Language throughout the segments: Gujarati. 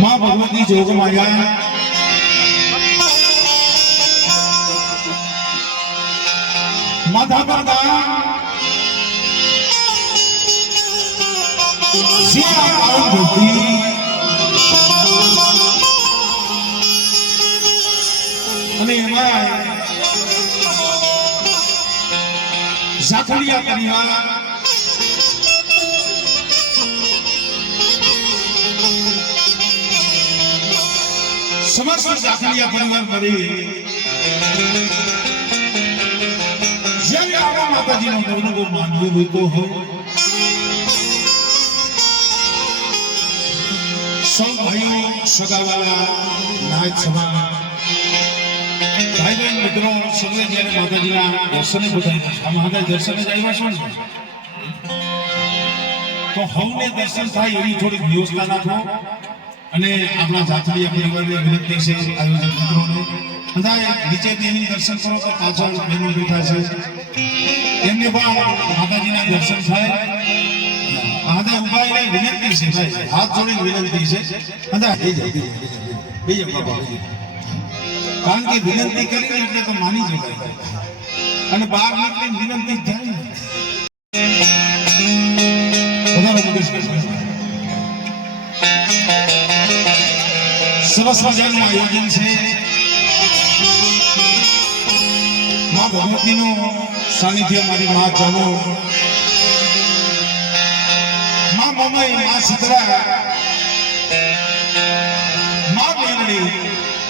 मां भगवती जोग माया माधा पर दान सिया पावन धरती અને એમાં ઝાખલિયા પરિવાર સમસ્ત ઝાખલિયા પરિવાર મળી જ્યારે આવા માતાજીનો નવનવો માનવો હોતો હોય સૌ ભાઈઓ સગાવાલા નાયક સભા ભાઈ બહેન મિત્રો સૌએ જ્યારે માતાજીના દર્શને બધાય મહાદેવ દર્શને આવ્યા છો ને તો હવને દર્શન થાય એવી થોડીક વ્યવસ્થા રાખો અને આપણા ઝાખલિયા પરિવારને વિનંતી છે આયોજક મિત્રોને બધા નીચેથી એની દર્શન કરો તો પાછળ બહેનો બેઠા છે એમને પણ માતાજીના દર્શન થાય આજે ઉભાઈને વિનંતી છે ભાઈ હાથ જોડીને વિનંતી છે બધા બીજા બાબા કારણ કે વિનંતી કરીને એટલે તો માની જવાય અને બહાર નીકળીને વિનંતી થાય સરસ મજાનું આયોજન છે મા ભગવતીનું સાનિધ્ય મારી મા ચાલો મા મમઈ મા સતરા મા મેરડી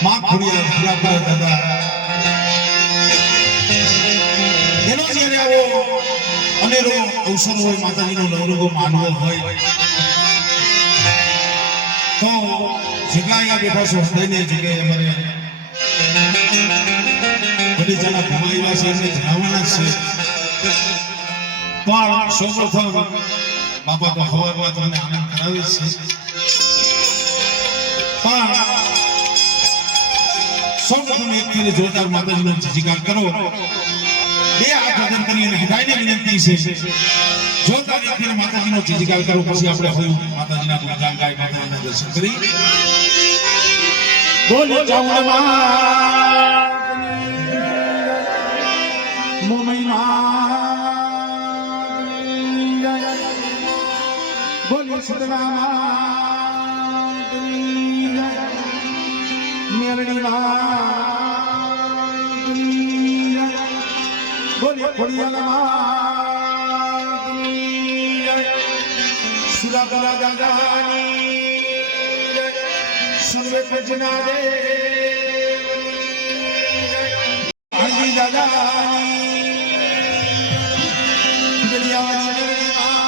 મા ખોડિયાર ખુલાપા દાદા એનો જ્યારે આવો અનેરો અવસર હોય માતાજીનો નવરંગો માનવો હોય તો જગ્યાએ બેઠા છો હૃદયની જગ્યાએ અમારે બગીચાના ભમાયેલા છે એમને જણાવવાના છે પણ સૌપ્રથમ બાપા તો હવારમાં તમને આનંદ કરાવે છે પણ સૌપ્રથમ એક ફેરે જોરદાર માતાજીનો જયકાર કરો બે હાથ વજન કરી અને હૃદયને વિનંતી છે જોરદાર એક ફેરે માતાજીનો જયકાર કરો પછી આપણે હોય માતાજીના ગુણગાન ગાય માતાજીના દર્શન કરી બોલો ચામુંડા મોમઈ બોલો સતરા મેરડી બોલે ખોડિયાર સુરાગરા દાદાની સર્વે પ્રજના દે આજી દાદાની દરિયાવાળી મેરડીમાં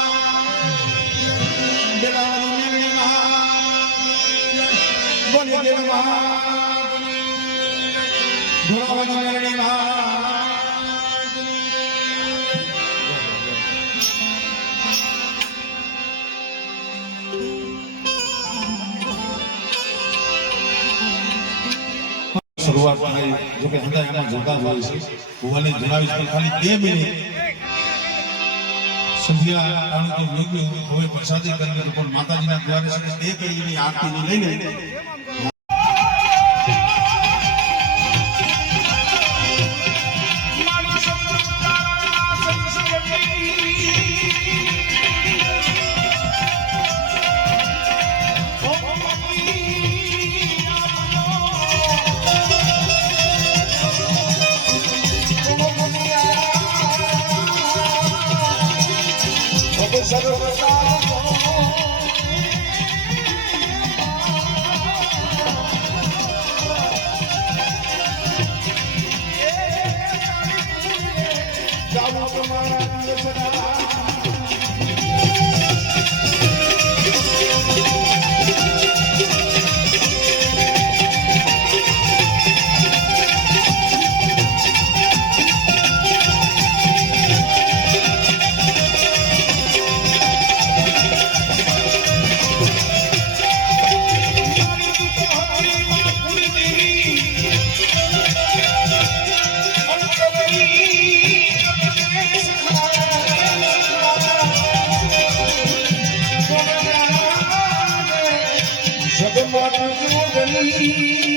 બેલાવાળી મેરડીમાં બોલે દેવમાં ધોળાવાળી મેરડીમાં શરૂઆત કરી જો કે બધા એમાં જોતા હોય છે ભુવાને જણાવીશ પણ ખાલી 2 મિનિટ સંધ્યા પાણી તો મેગ્યું હવે પ્રસાદી કરી પણ માતાજીના દ્વારે છે 2 કડીની આરતી લઈને મારી